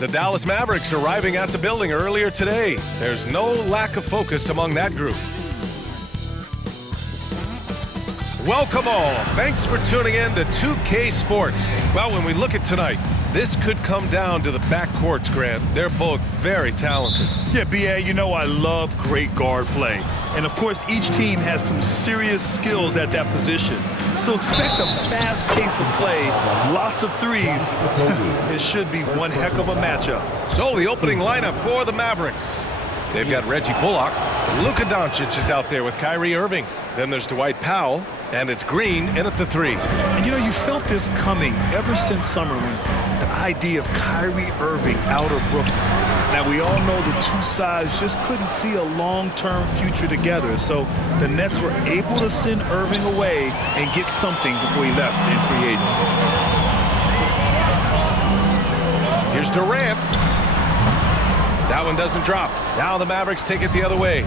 The Dallas Mavericks arriving at the building earlier today. There's no lack of focus among that group. Welcome all. Thanks for tuning in to 2K Sports. Well, when we look at tonight, this could come down to the backcourts, Grant. They're both very talented. Yeah, B.A., you know I love great guard play. And, of course, each team has some serious skills at that position. So expect a fast pace of play, lots of threes. It should be one heck of a matchup. So the opening lineup for the Mavericks. They've got Reggie Bullock. Luka Doncic is out there with Kyrie Irving. Then there's Dwight Powell, and it's Green in at the 3. And, you know, you felt this coming ever since summer when the idea of Kyrie Irving out of Brooklyn. Now, we all know the two sides just couldn't see a long-term future together. So the Nets were able to send Irving away and get something before he left in free agency. Here's Durant. That one doesn't drop. Now the Mavericks take it the other way.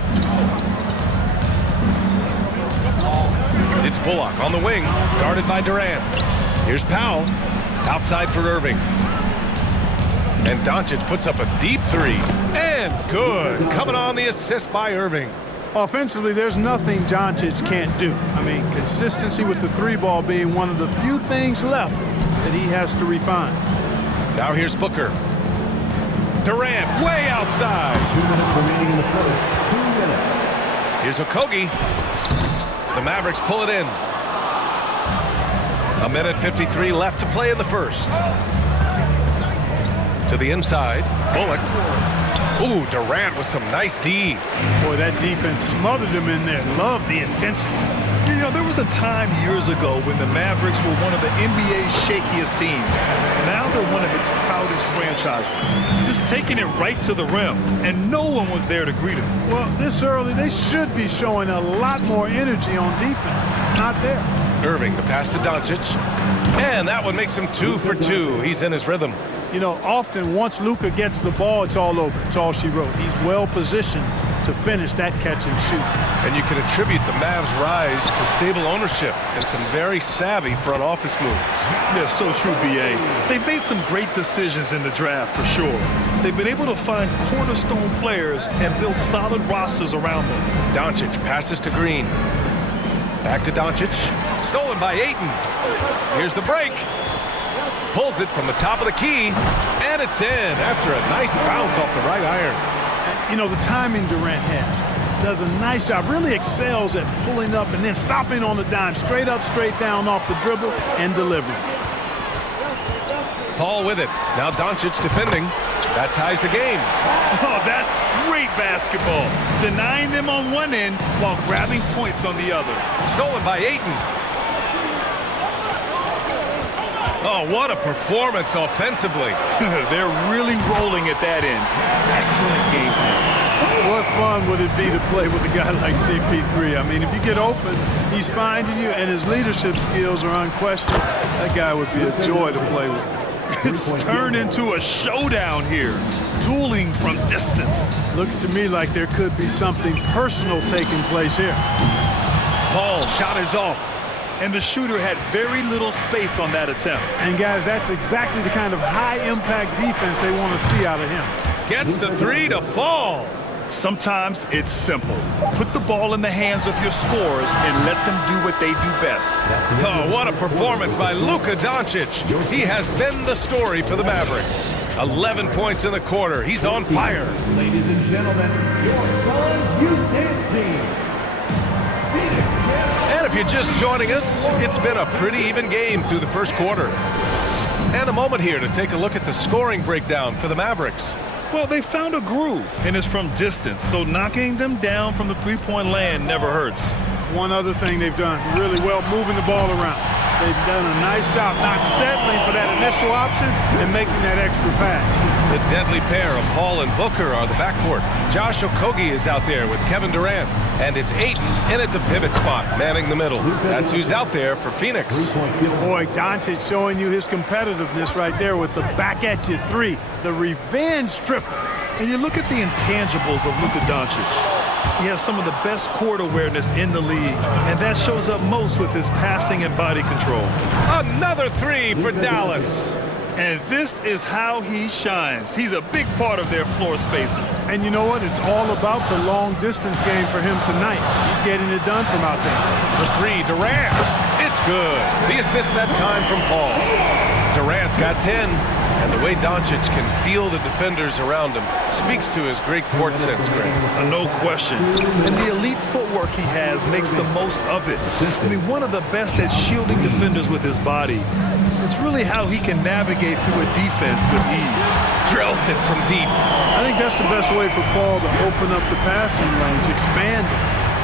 It's Bullock on the wing, guarded by Durant. Here's Powell, outside for Irving. And Doncic puts up a deep 3. And good. Coming on the assist by Irving. Offensively, there's nothing Doncic can't do. I mean, consistency with the 3-ball being one of the few things left that he has to refine. Now here's Booker. Durant way outside. 2 minutes remaining in the first. 2 minutes. Here's Okogie. The Mavericks pull it in. 1:53 left to play in the first. To the inside, Bullock. Ooh, Durant with some nice D. Boy, that defense smothered him in there. Love the intensity. You know, there was a time years ago when the Mavericks were one of the NBA's shakiest teams. Now they're one of its proudest franchises. Just taking it right to the rim, and no one was there to greet him. Well, this early, they should be showing a lot more energy on defense. It's not there. Irving, the pass to Doncic. And that one makes him 2 for 2. He's in his rhythm. You know, often once Luka gets the ball, it's all over. It's all she wrote. He's well positioned to finish that catch and shoot. And you can attribute the Mavs' rise to stable ownership and some very savvy front office moves. Yeah, so true, B.A. They've made some great decisions in the draft, for sure. They've been able to find cornerstone players and build solid rosters around them. Doncic passes to Green. Back to Doncic. Stolen by Ayton. Here's the break. Pulls it from the top of the key, and it's in after a nice bounce off the right iron. You know, the timing Durant has does a nice job, really excels at pulling up and then stopping on the dime, straight up, straight down off the dribble and delivering. Paul with it. Now Doncic defending. That ties the game. Oh, that's great basketball. Denying them on one end while grabbing points on the other. Stolen by Ayton. Oh, what a performance offensively. They're really rolling at that end. Excellent game plan. What fun would it be to play with a guy like CP3? I mean, if you get open, he's finding you, and his leadership skills are unquestioned. That guy would be a joy to play with. It's turned into a showdown here. Dueling from distance. Looks to me like there could be something personal taking place here. Paul, shot is off. And the shooter had very little space on that attempt. And, guys, that's exactly the kind of high-impact defense they want to see out of him. Gets the 3 to fall. Sometimes it's simple. Put the ball in the hands of your scorers and let them do what they do best. Oh, what a performance by Luka Doncic. He has been the story for the Mavericks. 11 points in the quarter. He's on fire. Ladies and gentlemen, your Suns Youth Dance Team. And if you're just joining us, it's been a pretty even game through the first quarter. And a moment here to take a look at the scoring breakdown for the Mavericks. Well, they found a groove, and it's from distance, so knocking them down from the three-point land never hurts. One other thing they've done really well, moving the ball around. They've done a nice job not settling for that initial option and making that extra pass. The deadly pair of Paul and Booker are the backcourt. Josh Okogie is out there with Kevin Durant. And it's Ayton in at the pivot spot, manning the middle. That's who's out there for Phoenix. Boy, Doncic showing you his competitiveness right there with the back-at-you 3, the revenge triple. And you look at the intangibles of Luka Doncic. He has some of the best court awareness in the league, and that shows up most with his passing and body control. Another 3 for Dallas. And this is how he shines. He's a big part of their floor spacing. And you know what? It's all about the long-distance game for him tonight. He's getting it done from out there. The three, Durant. It's good. The assist that time from Paul. Durant's got 10. And the way Doncic can feel the defenders around him speaks to his great court sense, Greg. No question. And the elite footwork he has makes the most of it. I mean, one of the best at shielding defenders with his body. It's really how he can navigate through a defense with ease. Drills it from deep. I think that's the best way for Paul to open up the passing lanes, expand it.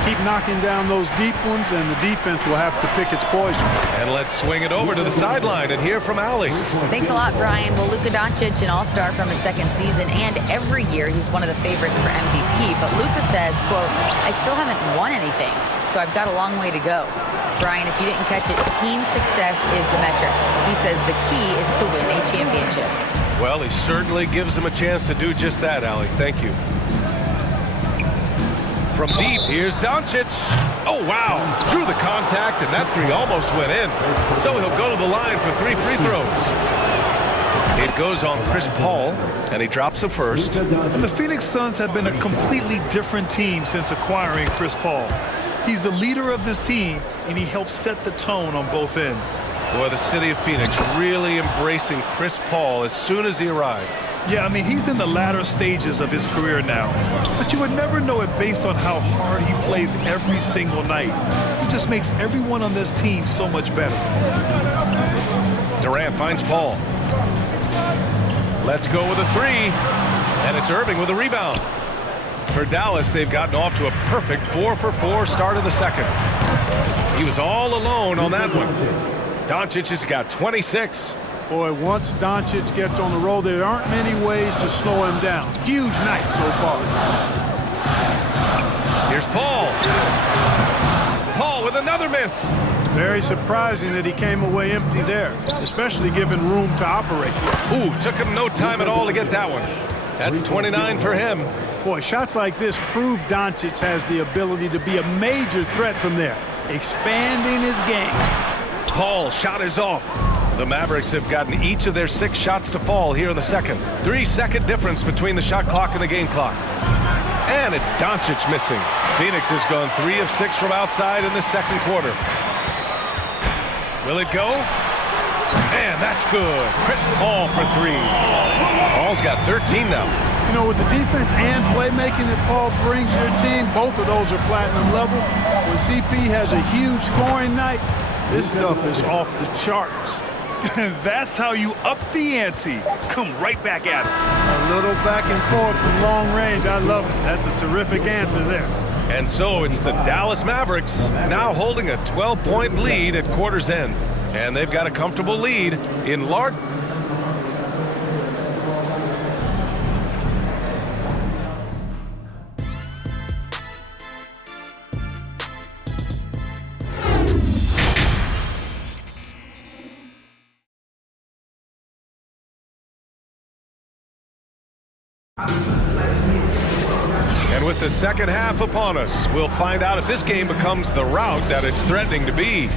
Keep knocking down those deep ones, and the defense will have to pick its poison. And let's swing it over to the sideline and hear from Allie. Thanks a lot, Brian. Well, Luka Doncic, an all-star from his second season, and every year he's one of the favorites for MVP. But Luka says, quote, I still haven't won anything, so I've got a long way to go. Brian, if you didn't catch it, team success is the metric. He says the key is to win a championship. Well, he certainly gives him a chance to do just that, Allie. Thank you. From deep, here's Doncic. Oh, wow. Drew the contact, and that three almost went in. So he'll go to the line for 3 free throws. It goes on Chris Paul, and he drops the first. And the Phoenix Suns have been a completely different team since acquiring Chris Paul. He's the leader of this team, and he helps set the tone on both ends. Boy, the city of Phoenix really embracing Chris Paul as soon as he arrived. Yeah, I mean, he's in the latter stages of his career now. But you would never know it based on how hard he plays every single night. He just makes everyone on this team so much better. Durant finds Paul. Let's go with a three. And it's Irving with a rebound. For Dallas, they've gotten off to a perfect 4-for-4 start in the second. He was all alone on that one. Doncic has got 26. Boy, once Doncic gets on the road, there aren't many ways to slow him down. Huge night so far. Here's Paul. Paul with another miss. Very surprising that he came away empty there, especially given room to operate. Ooh, took him no time at all to get that one. That's 29 for him. Boy, shots like this prove Doncic has the ability to be a major threat from there, expanding his game. Paul's shot is off. The Mavericks have gotten each of their 6 shots to fall here in the second. 3-second difference between the shot clock and the game clock. And it's Doncic missing. Phoenix has gone 3 of 6 from outside in the second quarter. Will it go? And that's good. Chris Paul for 3. Paul's got 13 now. You know, with the defense and playmaking that Paul brings your team, both of those are platinum level. When CP has a huge scoring night, this stuff is off the charts. And that's how you up the ante. Come right back at it. A little back and forth from long range. I love it. That's a terrific answer there. And so it's the Dallas Mavericks now holding a 12-point lead at quarter's end. And they've got a comfortable lead in large... And with the second half upon us, we'll find out if this game becomes the rout that it's threatening to be.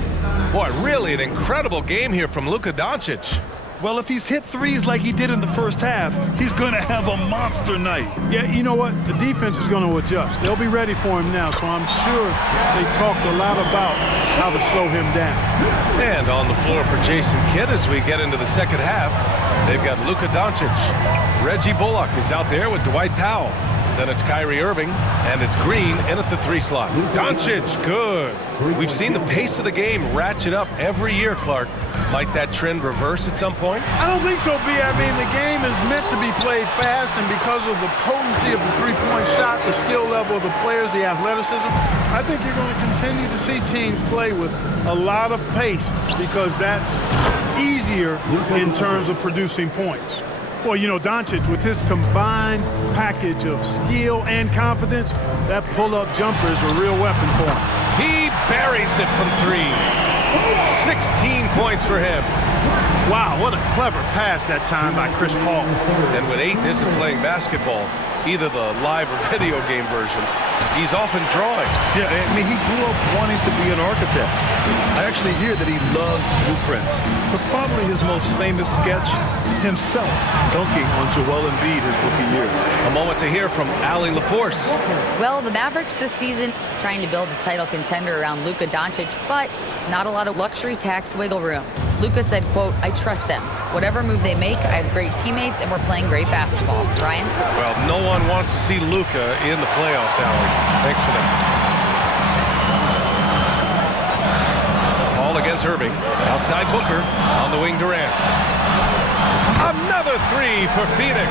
Boy, really an incredible game here from Luka Doncic. Well, if he's hit threes like he did in the first half, he's going to have a monster night. Yeah, you know what? The defense is going to adjust. They'll be ready for him now, so I'm sure they talked a lot about how to slow him down. And on the floor for Jason Kidd as we get into the second half, they've got Luka Doncic. Reggie Bullock is out there with Dwight Powell. Then it's Kyrie Irving, and it's Green in at the 3 slot. Doncic, good. We've seen the pace of the game ratchet up every year, Clark. Might that trend reverse at some point? I don't think so, B. I mean, the game is meant to be played fast, and because of the potency of the three-point shot, the skill level of the players, the athleticism, I think you're going to continue to see teams play with a lot of pace because that's easier in terms of producing points. Well, you know, Doncic, with his combined package of skill and confidence, that pull-up jumper is a real weapon for him. He buries it from 3. 16 points for him. Wow, what a clever pass that time by Chris Paul. And when Ayton isn't playing basketball, either the live or video game version, he's often drawing. Yeah, I mean, he grew up wanting to be an architect. I actually hear that he loves blueprints. But probably his most famous sketch, himself dunking on Joel Embiid his rookie year. A moment to hear from Allie LaForce. Well, the Mavericks this season trying to build a title contender around Luka Doncic, but not a lot of luxury tax wiggle room. Luka said, quote, "I trust them. Whatever move they make, I have great teammates and we're playing great basketball." Ryan? Well, no one wants to see Luka in the playoffs, Allie. Thanks for that. Ball against Irving. Outside Booker. On the wing, Durant. Another three for Phoenix.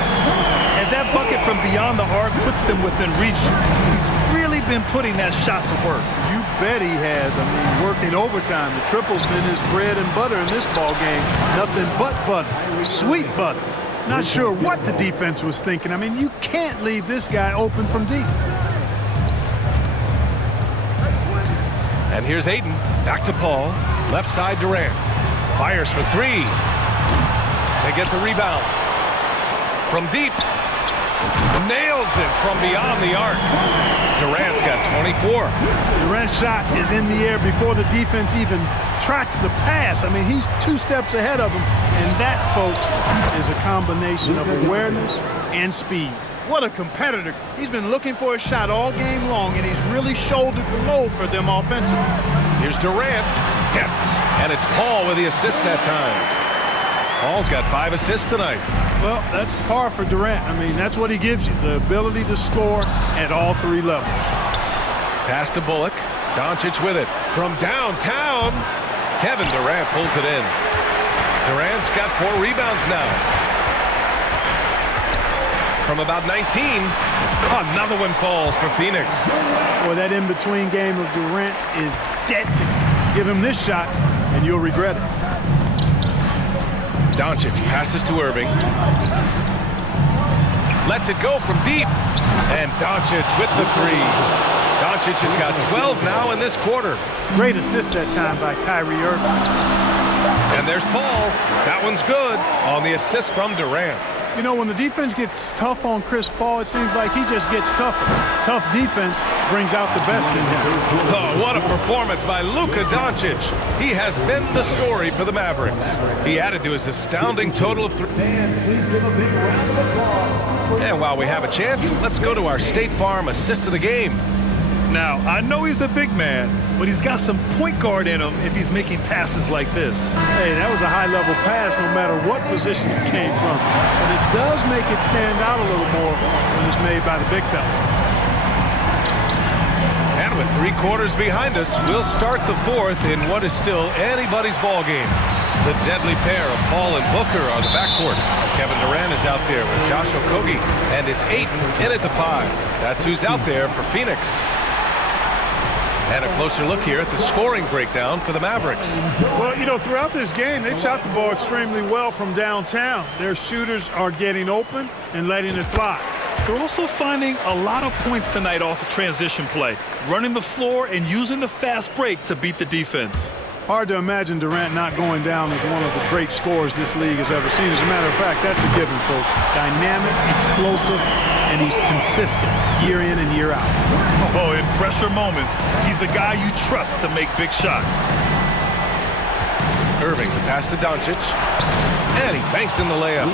And that bucket from beyond the arc puts them within reach. He's really been putting that shot to work. You bet he has. I mean, working overtime. The triple's been his bread and butter in this ball game. Nothing but butter. Sweet butter. Not sure what the defense was thinking. I mean, you can't leave this guy open from deep. And here's Ayton. Back to Paul. Left side Durant. Fires for three. They get the rebound. From deep. Nails it from beyond the arc. Durant's got 24. Durant's shot is in the air before the defense even tracks the pass. I mean, he's 2 steps ahead of him. And that, folks, is a combination of awareness and speed. What a competitor. He's been looking for a shot all game long, and he's really shouldered the load for them offensively. Here's Durant. Yes. And it's Paul with the assist that time. Paul's got 5 assists tonight. Well, that's par for Durant. I mean, that's what he gives you, the ability to score at all 3 levels. Pass to Bullock. Doncic with it. From downtown, Kevin Durant pulls it in. Durant's got 4 rebounds now. From about 19, another one falls for Phoenix. Boy, that in-between game of Durant's is deadly. Give him this shot, and you'll regret it. Doncic passes to Irving. Lets it go from deep. And Doncic with the 3. Doncic has got 12 now in this quarter. Great assist that time by Kyrie Irving. And there's Paul. That one's good on the assist from Durant. You know, when the defense gets tough on Chris Paul, it seems like he just gets tougher. Tough defense brings out the best in him. Oh, what a performance by Luka Doncic. He has been the story for the Mavericks. He added to his astounding total of 3. And while we have a chance, let's go to our State Farm assist of the game. Now, I know he's a big man, but he's got some point guard in him if he's making passes like this. Hey, that was a high-level pass no matter what position it came from. But it does make it stand out a little more when it's made by the big fella. And with 3 quarters behind us, we'll start the 4th in what is still anybody's ball game. The deadly pair of Paul and Booker are the backcourt. Kevin Durant is out there with Josh Okogie, and it's Ayton in at the 5. That's who's out there for Phoenix. And a closer look here at the scoring breakdown for the Mavericks. Well, you know, throughout this game, they've shot the ball extremely well from downtown. Their shooters are getting open and letting it fly. They're also finding a lot of points tonight off of transition play, running the floor and using the fast break to beat the defense. Hard to imagine Durant not going down as one of the great scorers this league has ever seen. As a matter of fact, that's a given, folks. Dynamic, explosive, and he's consistent year in and year out. Oh, in pressure moments, he's a guy you trust to make big shots. Irving, the pass to Doncic. And he banks in the layup.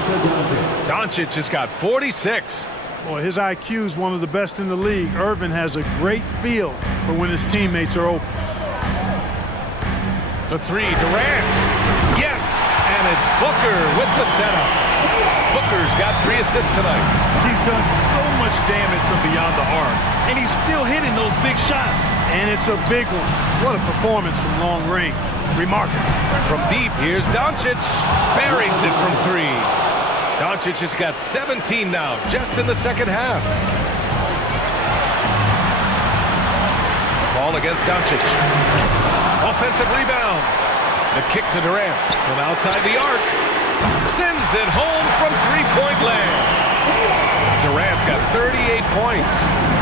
Doncic has got 46. Boy, his IQ is one of the best in the league. Irving has a great feel for when his teammates are open. For 3, Durant. Yes! And it's Booker with the setup. Booker's got 3 assists tonight. He's done so much damage from beyond the arc, and he's still hitting those big shots. And it's a big one. What a performance from long range. Remarkable. From deep, here's Doncic. Buries it from 3. Doncic has got 17 now, just in the second half. Ball against Doncic. Offensive rebound. The kick to Durant from outside the arc. Sends it home from 3-point land. Durant's got 38 points.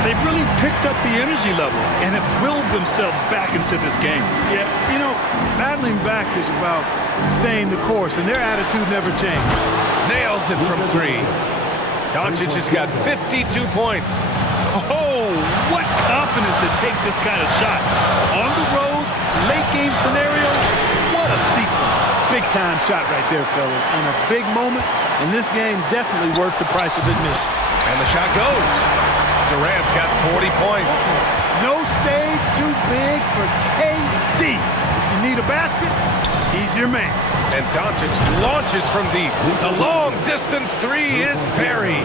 They've really picked up the energy level and have willed themselves back into this game. Yeah, you know, battling back is about staying the course, and their attitude never changed. Nails it from 3. Doncic has got 52 points. Oh, What confidence to take this kind of shot. On the road, late game scenario, what a sequence. Big-time shot right there, fellas. And a big moment in this game, definitely worth the price of admission. And the shot goes. Durant's got 40 points. No stage too big for KD. If you need a basket, he's your man. And Doncic launches from deep. The long-distance three is buried.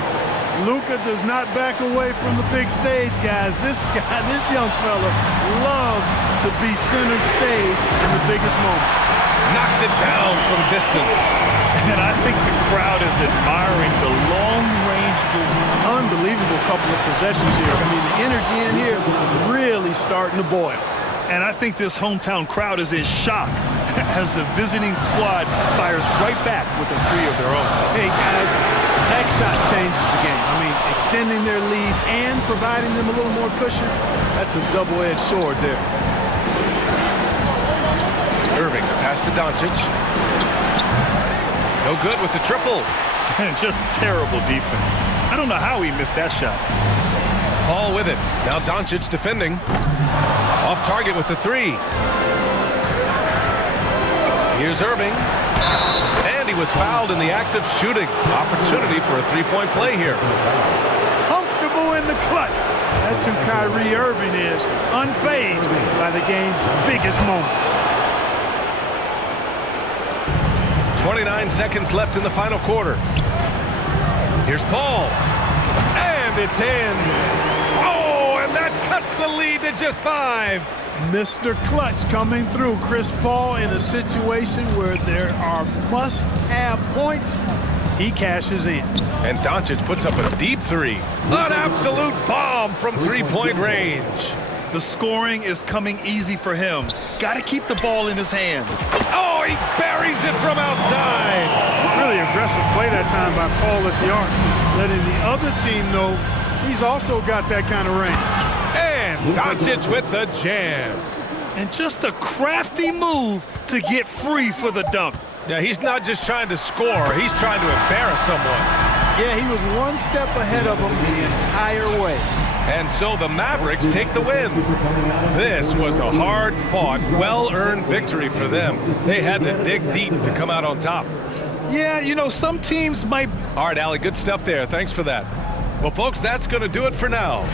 Luka does not back away from the big stage, guys. This young fella loves to be center stage in the biggest moments. Knocks it down from distance. And I think the crowd is admiring the long-range duel. Unbelievable couple of possessions here. I mean, the energy in here really starting to boil. And I think this hometown crowd is in shock as the visiting squad fires right back with a three of their own. Hey, guys, that shot changes the game. I mean, extending their lead and providing them a little more cushion, that's a double-edged sword there. Irving, the pass to Doncic. No good with the triple. And just terrible defense. I don't know how he missed that shot. Paul with it. Now Doncic defending. Off target with the three. Here's Irving. And he was fouled in the act of shooting. Opportunity for a three-point play here. Comfortable in the clutch. That's who Kyrie Irving is. Unfazed by the game's biggest moments. 29 seconds left in the final quarter. Here's Paul. And it's in. Oh, and that cuts the lead to just 5. Mr. Clutch coming through. Chris Paul in a situation where there are must-have points. He cashes in. And Doncic puts up a deep three. An absolute bomb from three-point range. The scoring is coming easy for him. Got to keep the ball in his hands. Oh, he buries it from outside. Really aggressive play that time by Paul at the arc, letting the other team know he's also got that kind of range. And Doncic with the jam. And just a crafty move to get free for the dunk. Yeah, he's not just trying to score. He's trying to embarrass someone. Yeah, he was one step ahead of him the entire way. And so the Mavericks take the win. This was a hard-fought, well-earned victory for them. They had to dig deep to come out on top. Yeah, you know, some teams might... All right, Allie, good stuff there. Thanks for that. Well, folks, that's going to do it for now.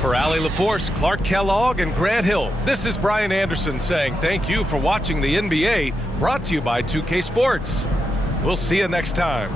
For Allie LaForce, Clark Kellogg, and Grant Hill, this is Brian Anderson saying thank you for watching the NBA, brought to you by 2K Sports. We'll see you next time.